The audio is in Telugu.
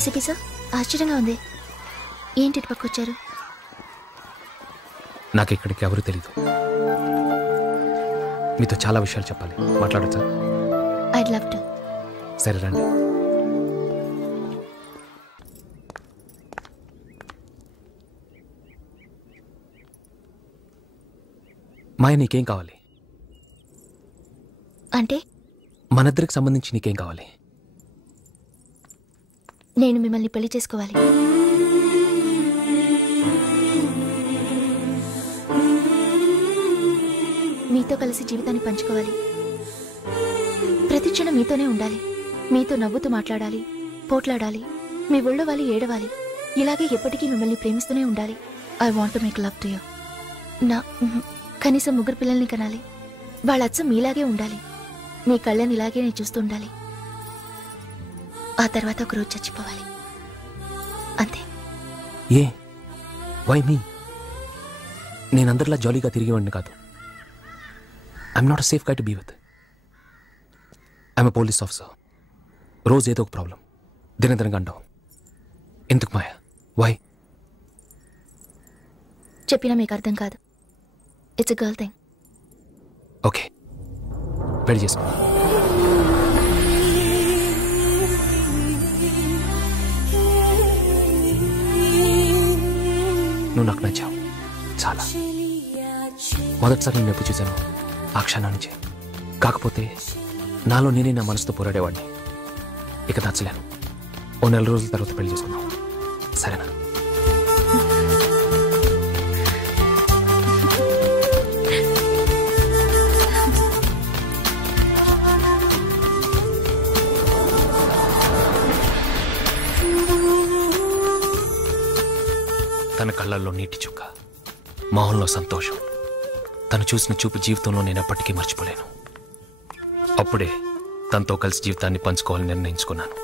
డీసీపీ సార్, ఆశ్చర్యంగా ఉంది. ఏంటి ఇటు పక్క వచ్చారు? నాకు ఇక్కడికి ఎవరు తెలీదు. మీతో చాలా విషయాలు చెప్పాలి. మాట్లాడచ్చా? I'd love to. సరే రండి. మాయ, నీకేం కావాలి? అంటే మనిద్దరికి సంబంధించి నీకేం కావాలి? నేను మిమ్మల్ని పెళ్లి చేసుకోవాలి. మీతో కలిసి జీవితాన్ని పంచుకోవాలి. ప్రతి క్షణం మీతోనే ఉండాలి. మీతో నవ్వుతూ మాట్లాడాలి, పోట్లాడాలి, మీ ఒళ్ళో వాలి ఏడవాలి. ఇలాగే ఎప్పటికీ మిమ్మల్ని ప్రేమిస్తూనే ఉండాలి. I want to make love to you. కనీసం 3 పిల్లల్ని కనాలి. వాళ్ళ అచ్చం మీలాగే ఉండాలి. మీ కళ్ళని ఇలాగే నేను చూస్తూ ఉండాలి. ఆ తర్వాత ఒకరోజు చచ్చిపోవాలి. అంతే. ఏ వై మీ? నేనందరిలా జాలీగా తిరిగేవాడిని కాదు. I'm not a safe guy to be with. I'm a police officer. రోజు ఏదో ఒక ప్రాబ్లం దినదినంగా అంటావు. ఎందుకు మాయా? వై? చెప్పినా మీకు అర్థం కాదు. It's a girl thing. Okay, పెళ్లి చేసుకో. నువ్వు నాకు నచ్చావు చాలా. మొదటిసారి నేను ఎప్పుడు చూశాను ఆ క్షణం నుంచి. కాకపోతే నాలో నేనే నా మనసుతో పోరాడేవాడిని. ఇక నచ్చలేను. ఓ 4 రోజుల తర్వాత పెళ్లి చేసుకుందాం, సరేనా? తన కళ్ళల్లో నీటి చుక్క, మొహంలో సంతోషం, తను చూసిన చూపు జీవితంలో నేను ఎప్పటికీ మర్చిపోలేను. అప్పుడే తనతో కలిసి జీవితాన్ని పంచుకోవాలని నిర్ణయించుకున్నాను.